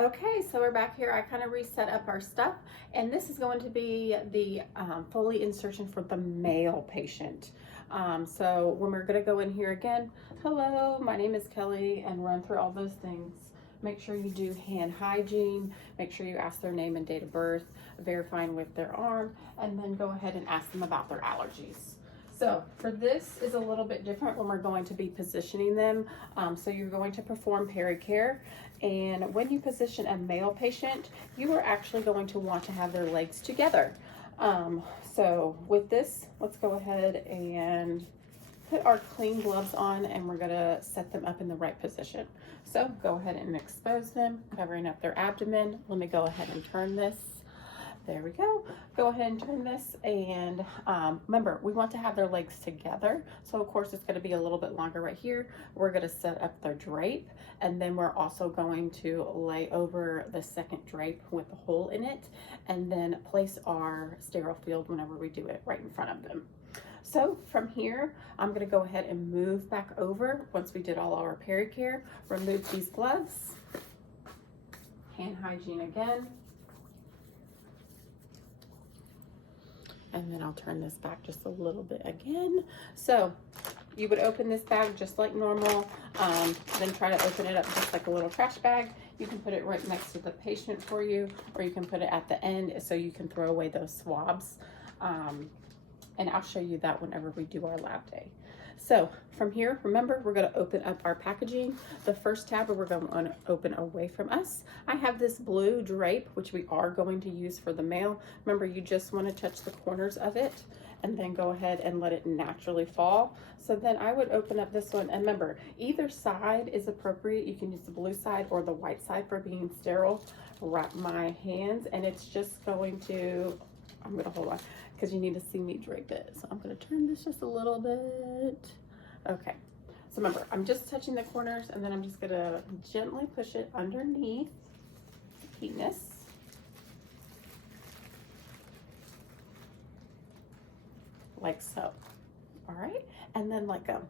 Okay, so we're back here. I kind of reset up our stuff, and this is going to be the Foley insertion for the male patient. So when we're going to go in here again, hello, my name is Kelly, and run through all those things. Make sure you do hand hygiene, make sure you ask their name and date of birth, verifying with their arm, and then go ahead and ask them about their allergies. So for this is a little bit different when we're going to be positioning them. So you're going to perform pericare, and when you position a male patient, you are actually going to want to have their legs together. So with this, let's go ahead and put our clean gloves on, and we're gonna set them up in the right position. So go ahead and expose them, covering up their abdomen. Let me go ahead and turn this. There we go. Go ahead and turn this, and remember, we want to have their legs together. So of course it's going to be a little bit longer right here. We're going to set up their drape, and then we're also going to lay over the second drape with a hole in it, and then place our sterile field whenever we do it right in front of them. So from here, I'm going to go ahead and move back over. Once we did all our pericare, remove these gloves, hand hygiene again. And then I'll turn this back just a little bit again. So you would open this bag just like normal, then try to open it up just like a little trash bag. You can put it right next to the patient for you, or you can put it at the end so you can throw away those swabs. And I'll show you that whenever we do our lab day. So from here, remember, we're going to open up our packaging. The first tab we're going to open away from us. I have this blue drape, which we are going to use for the male. Remember, you just want to touch the corners of it and then go ahead and let it naturally fall. So then I would open up this one, and remember, either side is appropriate. You can use the blue side or the white side for being sterile. Wrap my hands, and it's just going to, I'm going to hold on, because you need to see me drape it. So I'm going to turn this just a little bit. Okay, so remember, I'm just touching the corners, and then I'm just going to gently push it underneath the penis. Like so. All right, and then let go.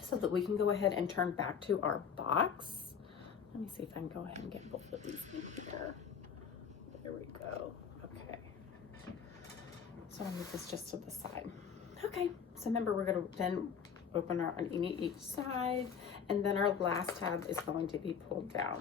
So that we can go ahead and turn back to our box. Let me see if I can go ahead and get both of these in here. There we go. Okay. So I'll move this just to the side. Okay, so remember, we're going to then open our on each side, and then our last tab is going to be pulled down.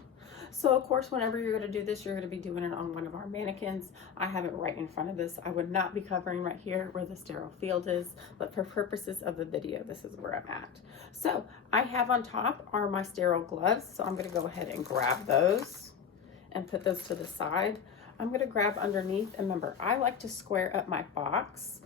So of course, whenever you're going to do this, you're going to be doing it on one of our mannequins. I have it right in front of this. I would not be covering right here where the sterile field is, but for purposes of the video, this is where I'm at. So I have on top are my sterile gloves. So I'm going to go ahead and grab those and put those to the side. I'm going to grab underneath, and remember, I like to square up my box,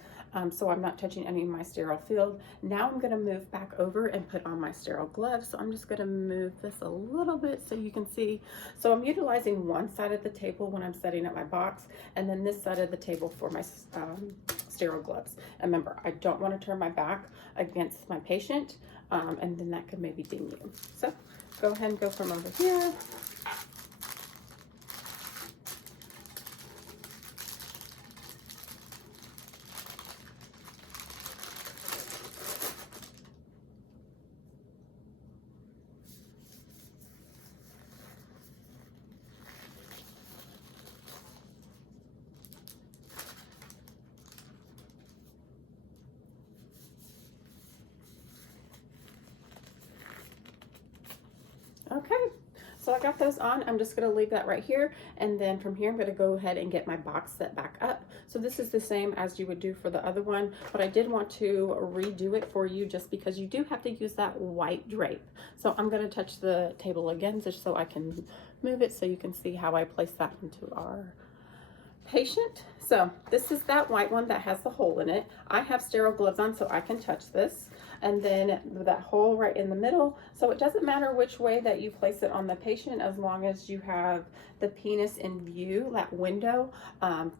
so I'm not touching any of my sterile field. Now I'm going to move back over and put on my sterile gloves. So I'm just going to move this a little bit so you can see. So I'm utilizing one side of the table when I'm setting up my box, and then this side of the table for my sterile gloves. And remember, I don't want to turn my back against my patient, and then that could maybe ding you. So go ahead and go from over here. Okay, so I got those on. I'm just going to leave that right here, and then from here I'm going to go ahead and get my box set back up. So this is the same as you would do for the other one, but I did want to redo it for you just because you do have to use that white drape. So I'm going to touch the table again just so I can move it so you can see how I place that into our patient. So this is that white one that has the hole in it. I have sterile gloves on so I can touch this. And then that hole right in the middle. So it doesn't matter which way that you place it on the patient, as long as you have the penis in view, that window,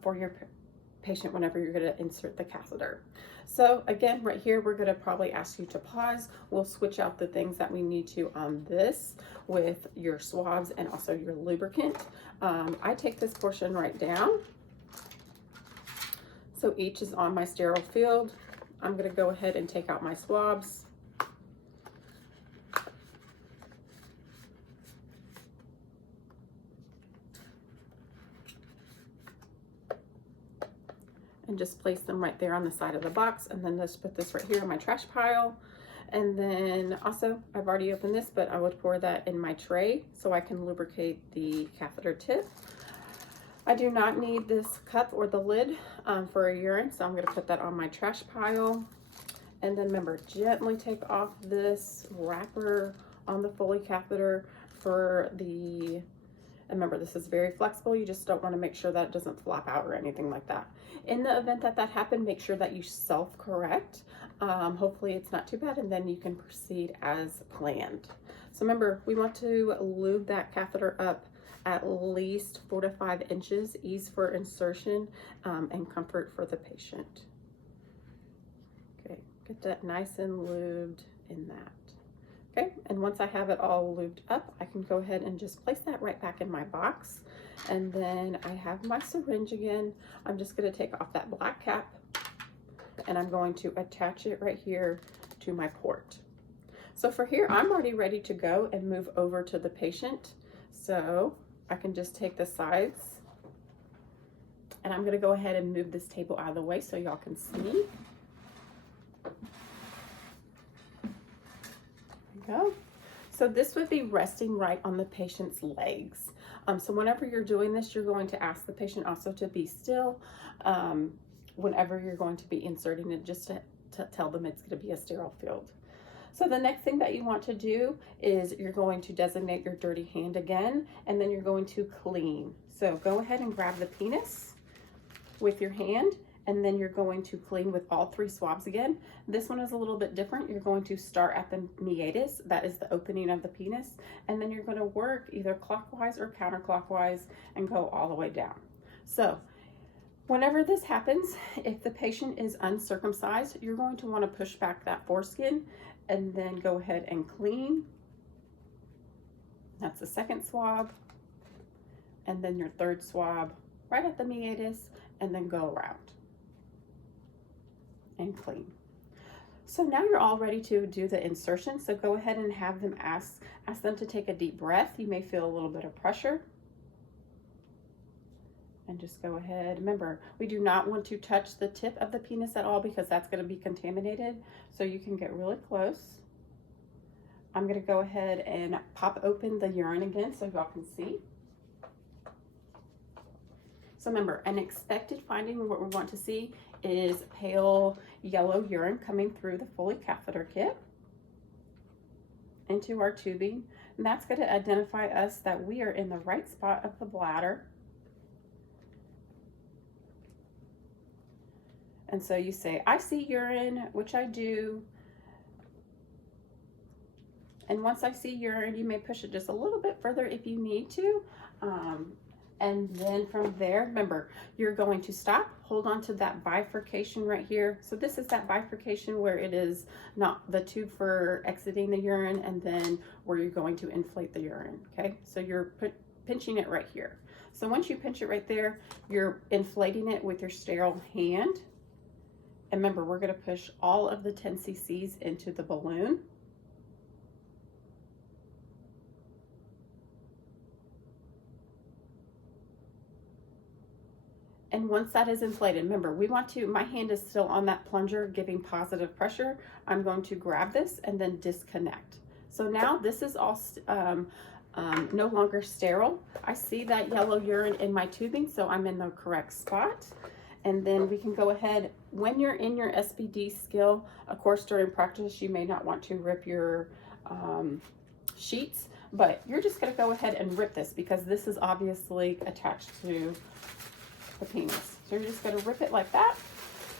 for your patient whenever you're going to insert the catheter. So again, right here, we're going to probably ask you to pause. We'll switch out the things that we need to on this with your swabs and also your lubricant. I take this portion right down. So each is on my sterile field. I'm going to go ahead and take out my swabs. and just place them right there on the side of the box. And then let's put this right here in my trash pile. And then also, I've already opened this, but I would pour that in my tray so I can lubricate the catheter tip. I do not need this cup or the lid for a urine, so I'm going to put that on my trash pile. And then remember, gently take off this wrapper on the Foley catheter for the, and remember, this is very flexible. You just don't want to make sure that it doesn't flop out or anything like that. In the event that that happened, make sure that you self-correct. Hopefully it's not too bad, and then you can proceed as planned. So remember, we want to lube that catheter up at least 4 to 5 inches, ease for insertion, and comfort for the patient. Okay, get that nice and lubed in that. Okay, and once I have it all lubed up, I can go ahead and just place that right back in my box. And then I have my syringe again. I'm just going to take off that black cap, and I'm going to attach it right here to my port. So for here, I'm already ready to go and move over to the patient. So I can just take the sides, and I'm going to go ahead and move this table out of the way so y'all can see. Go. So this would be resting right on the patient's legs. So whenever you're doing this, you're going to ask the patient also to be still whenever you're going to be inserting it, just to tell them it's going to be a sterile field. So the next thing that you want to do is you're going to designate your dirty hand again, and then you're going to clean. So go ahead and grab the penis with your hand, and then you're going to clean with all 3 swabs again. This one is a little bit different. You're going to start at the meatus, that is the opening of the penis, and then you're going to work either clockwise or counterclockwise and go all the way down. So whenever this happens, if the patient is uncircumcised, you're going to want to push back that foreskin and then go ahead and clean. That's the second swab, and then your third swab right at the meatus, and then go around and clean. So now you're all ready to do the insertion. So go ahead and have them ask them to take a deep breath. You may feel a little bit of pressure. And just go ahead. Remember, we do not want to touch the tip of the penis at all because that's going to be contaminated. So you can get really close. I'm going to go ahead and pop open the urine again so y'all can see. So remember, an expected finding, what we want to see is pale yellow urine coming through the Foley catheter kit into our tubing. And that's going to identify us that we are in the right spot of the bladder. And so you say, I see urine, which I do. And once I see urine, you may push it just a little bit further if you need to. And then from there, remember, you're going to stop, hold on to that bifurcation right here. So this is that bifurcation where it is not the tube for exiting the urine, and then where you're going to inflate the urine, okay? So you're pinching it right here. So once you pinch it right there, you're inflating it with your sterile hand. And remember, we're gonna push all of the 10 cc's into the balloon. And once that is inflated, remember, we want to, my hand is still on that plunger giving positive pressure. I'm going to grab this and then disconnect. So now this is all no longer sterile. I see that yellow urine in my tubing, so I'm in the correct spot. And then we can go ahead, when you're in your SPD skill, of course, during practice, you may not want to rip your sheets, but you're just gonna go ahead and rip this because this is obviously attached to the penis. So you're just gonna rip it like that.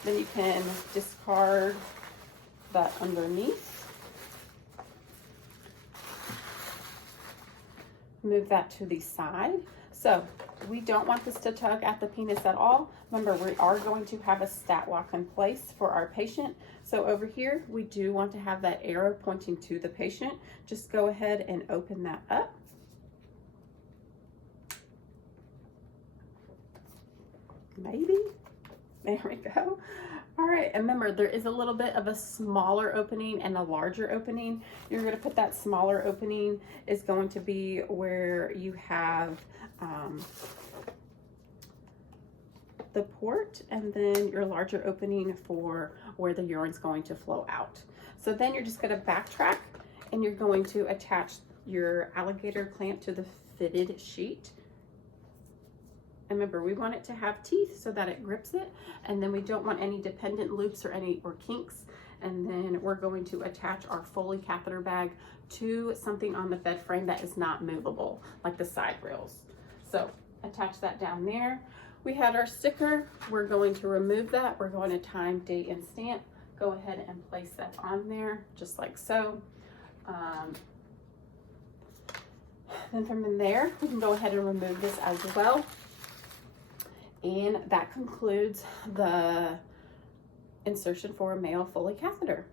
Then you can discard that underneath. Move that to the side. So we don't want this to tug at the penis at all. Remember, we are going to have a stat lock in place for our patient. So over here, we do want to have that arrow pointing to the patient. Just go ahead and open that up. Maybe. There we go. All right, and remember, there is a little bit of a smaller opening and a larger opening. You're going to put that smaller opening is going to be where you have the port, and then your larger opening for where the urine's going to flow out. So then you're just going to backtrack, and you're going to attach your alligator clamp to the fitted sheet. And remember, we want it to have teeth so that it grips it, and then we don't want any dependent loops or kinks. And then we're going to attach our Foley catheter bag to something on the bed frame that is not movable, like the side rails. So attach that down there. We had our sticker. We're going to remove that. We're going to time, date, and stamp. Go ahead and place that on there, just like so. Then from in there, we can go ahead and remove this as well. And that concludes the insertion for a male Foley catheter.